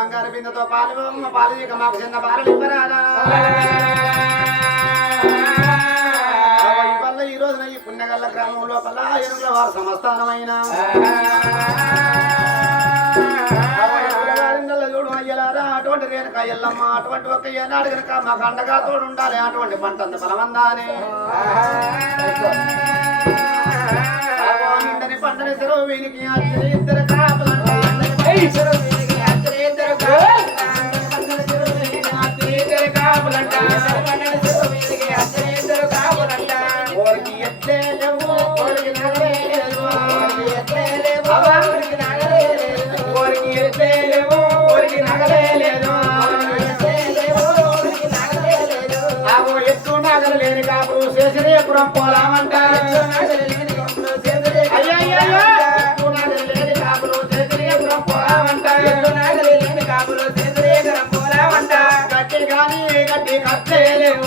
బంగారు బిందెతో పాలు పాలు ఇక మాకు చిన్న పాలు ఇవ్వరాదా వల్ల ఈ రోజున ఈ పుణ్యగల్ల గ్రామం లోపల ఎనుగుల వారు సమస్థానమైన చూడు అయ్యలారా అటువంటి రేణుక ఎల్లమ్మ అటువంటి ఒక ఏనాడు కనుక మాకు అండగా తోడు ఉండాలి అటువంటి పంటంత బలవందానే పంటని చెరువు వీనికి ఇద్దరు కాపులంటే ఎత్తు నాగలు లేని కాపులు శేషరేపురం పోలామంటారు గట్టి గాని గట్టి కట్టేలేవు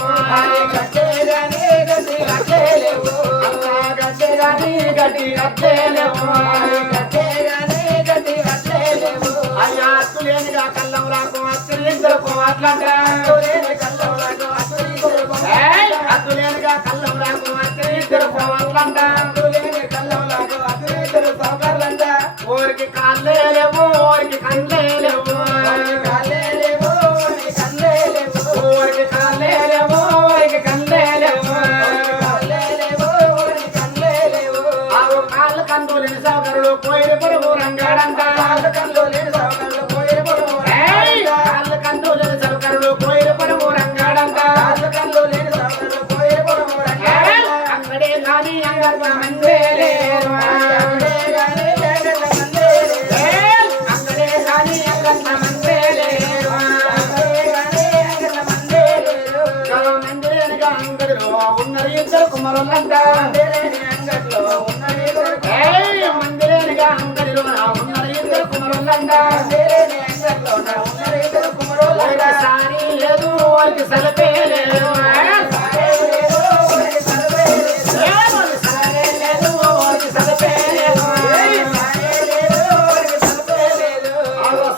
గట్టి గాని గట్టి కట్టేలేవు అయ్యా అత్తు లేనిగా కళ్ళం రాకు అత్తు ఇద్దరు అట్లంటా అత్తు లేనిగా కళ్ళం రాకు అత్తు ఇద్దరు అట్లంటా ఊరికి కళ్ళే లేవు ఊరికి కళ్ళే లేవు ఊరికి కళ్ళే లేవు ఊరికి కళ్ళే లేవు ఆవు కాళ్ళు కందు లేని సౌకర్యులు పోయిన పొరుగు రంగాడంట కాళ్ళు కందు లేని సౌకర్యులు పోయిన పొరుగు కాళ్ళు కందు లేని సౌకర్యులు పోయిన పొరుగు రంగాడంట కాళ్ళు కందు లేని సౌకర్యులు పోయిన పొరుగు అంగడే గాని అంగర్వ మందే లేరు కుమరులంట మందిరేనిగా అంగడిలో ఉన్నది ఇద్దరు కుమరులంట సారీ లేదు వాళ్ళకి సలపే లేదు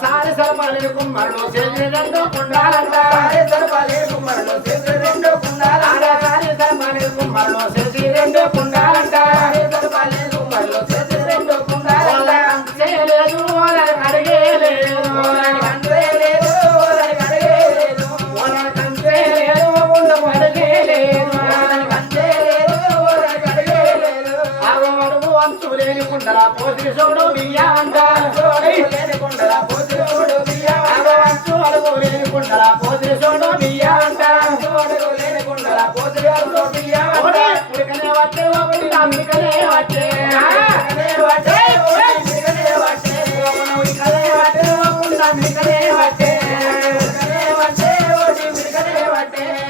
సారి సలపాలి కుమ్మరులు చేసి రెండు కుండాలంట కుమ్మరులు చేసి రెండు కుండాలంట కుమ్మరులు చేసి రెండు కుండాలంట కుమ్మరులు చేసి రెండు కుండాలంట చేయలేదు అడిగేలేదు ఉండము అడిగేలేదు అడుగు అంచు లేని కుండల పోసి చూడు బియ్యా అంట కుండల పోసి చూడు బియ్యా అంచు అడుగు లేని కుండల పోసి చూడు బియ్యా అంట కుండల పోసి బియ్యా ఉడకనే వచ్చే అమ్మికనే వచ్చే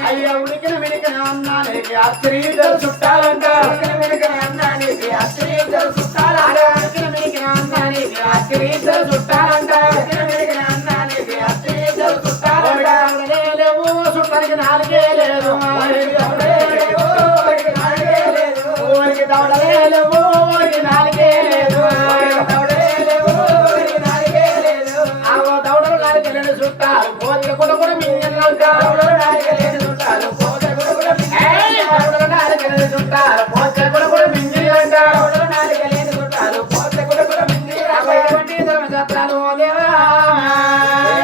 అయ్యా ఉడికిన విడికిన అన్నానికి అస్త్రీలు చుట్టాలంట విడికిన అన్నానికి అస్త్రీలు చుట్టాలంట విడికిన అన్నానికి అస్త్రీలు చుట్టాలంట విడికిన అన్నానికి అస్త్రీలు చుట్టాలంట లేవు చుట్టానికి నాలుగే లేదు ఊరికి దవడలే లేవు